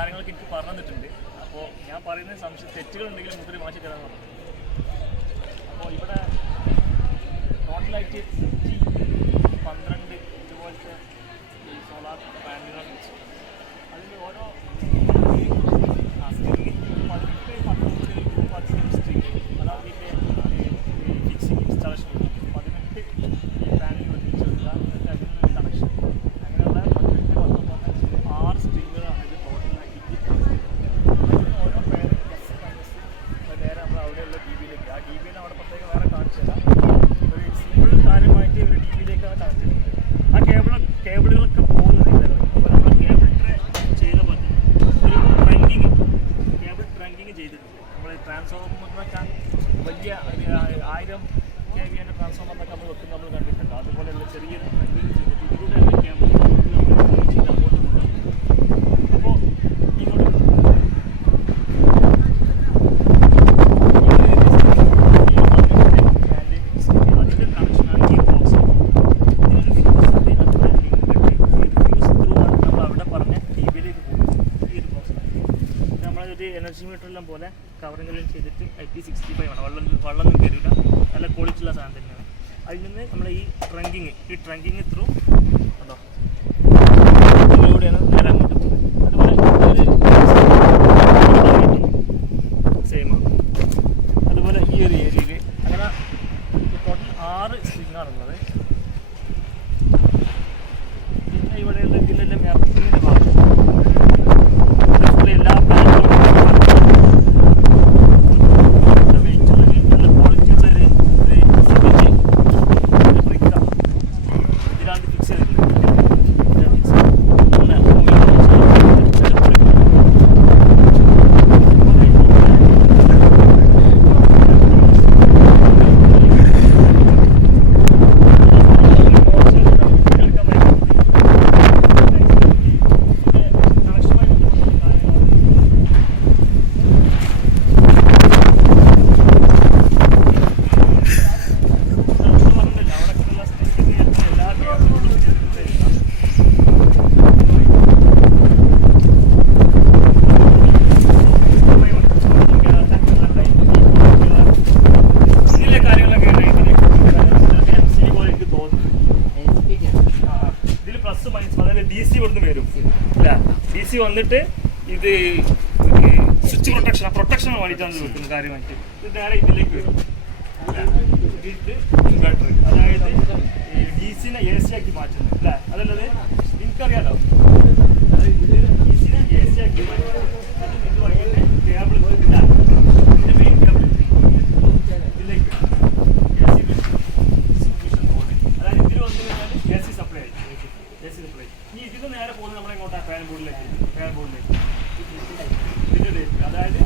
കാര്യങ്ങളൊക്കെ എനിക്ക് പറഞ്ഞു തന്നിട്ടുണ്ട്. അപ്പോൾ ഞാൻ പറയുന്ന തെറ്റുകളുണ്ടെങ്കിൽ മുദ്ര മാറ്റി തരാൻ പറഞ്ഞു. അപ്പോൾ ഇവിടെ ടോട്ടലായിട്ട് 12 ഇതുപോലത്തെ സോളാർ പാനലുകൾ വെച്ചു. അതിൽ ഓരോ സ്ട്രിങ് 18, 19 സ്ട്രിങ്, അതാണ് ഇതിൻ്റെ ഫിക്സിങ് ഇൻസ്റ്റാളേഷൻ 18 പാനലുകൾ വെച്ച് കൊടുക്കുക. എന്നിട്ട് അതിൽ നിന്ന് കണക്ഷൻ അങ്ങനെയുള്ള 18, 19, 6 സ്ട്രിങ്ങുകളാണ് ഇത് ടോട്ടലാക്കിയിട്ട് ഓരോ പേര് പ്ലസ് മൈനസ് നേരെ നമ്മൾ അവിടെയുള്ള ഡി ബിയിലേക്ക് ആ ഡി ബിയിൽ അവിടെ പ്രത്യേകം വേറെ കാണിച്ചു തരാം. ഒരു സിമ്പിൾ കാര്യമായിട്ട് ഒരു ഡി ബിയിലേക്കാണ് കണക്ട് ചെയ്യുന്നത്. ആ കേബിളുകളൊക്കെ പോകുന്നത് ഇതാണ്. അപ്പോൾ നമ്മൾ കേബിൾ ട്രേ ചെയ്ത പോലെ ഒരു കേബിൾ ട്രങ്കിങ് ചെയ്തിട്ടുണ്ട്. നമ്മൾ ട്രാൻസ്ഫോമറിനൊക്കെ വലിയ 1000 kVA ട്രാൻസ്ഫോമറിനൊക്കെ നമ്മൾ വെക്കുന്ന നമ്മൾ കണ്ടിട്ടുണ്ട്. അതുപോലെയുള്ള ചെറിയൊരു ട്രങ്കിങ് ചെയ്തിട്ട് ഇതിലൂടെ കേബിൾ ചെയ്ത് അങ്ങോട്ട് കൊണ്ടുപോകും. അപ്പോൾ ഇങ്ങോട്ട് അതിൻ്റെ കണക്ഷനാണ് ഈ ബോക്സ്. നമ്മൾ അവിടെ പറഞ്ഞ ടി വിയിലേക്ക് പോകും. ഈ ഒരു ബോക്സ് നമ്മളൊരു എനർജി മീറ്ററെല്ലാം പോലെ കവറിങ്ങെല്ലാം ചെയ്തിട്ട് IP65 ആണ്. വെള്ളമൊന്നും കയറില്ല, നല്ല ക്വാളിറ്റിയുള്ള സാധനം തന്നെയാണ്. അതിൽ നിന്ന് നമ്മൾ ഈ ട്രങ്കിങ് ത്രൂ ഉണ്ടോ ഇതിലൂടെയാണ് നേരെ അങ്ങോട്ട് പോകുന്നത്. അതുപോലെ സെയിമാണ്. അതുപോലെ ഈ ഒരു ഏരിയയിൽ അങ്ങനെ ടോട്ടൽ 6 സ്ട്രിങ്ങാണുള്ളത്. പിന്നെ ഇവിടെയുള്ള ഇതിലെല്ലാം എർത്തിങ്ങിൻ്റെ ഭാഗം എല്ലാ പ്ലാനുകളും ഇതിലാണ് ഫിക്സ് ചെയ്തിട്ടുള്ളത്. DC വരും അല്ല, DC വന്നിട്ട് ഇത് സ്വിച്ച് പ്രൊട്ടക്ഷൻ വേണ്ടിയിട്ടാണ് വെക്കുന്നത് കാര്യമായിട്ട്. ഇത് നേരെ ഇതിലേക്ക് വരും. ഇത് ഇൻവെർട്ടർ, അതായത് DC-നെ AC ആക്കി മാറ്റുന്നത് അല്ലേ, അതല്ലത് എനിക്കറിയാലോ. DC-നെ AC ആക്കി മാറ്റുന്നത് ഇത് വൈകിട്ട് കേബിൾ ഇല്ല, ഇതിൻ്റെ മെയിൻ കേബിൾ ഇതിലേക്ക് വരും. AC ഡിസ്ട്രിബ്യൂഷൻ ബോർഡ്, അതായത് ഇതിൽ വന്നു കഴിഞ്ഞാൽ AC സപ്ലൈ ആയി. ഇനി ഇതിന് നേരെ പോകുന്നത് നമ്മളെങ്ങോട്ടാണ് ഫാൻ ബോർഡിലേക്ക്. ഇതിൻ്റെ അതായത്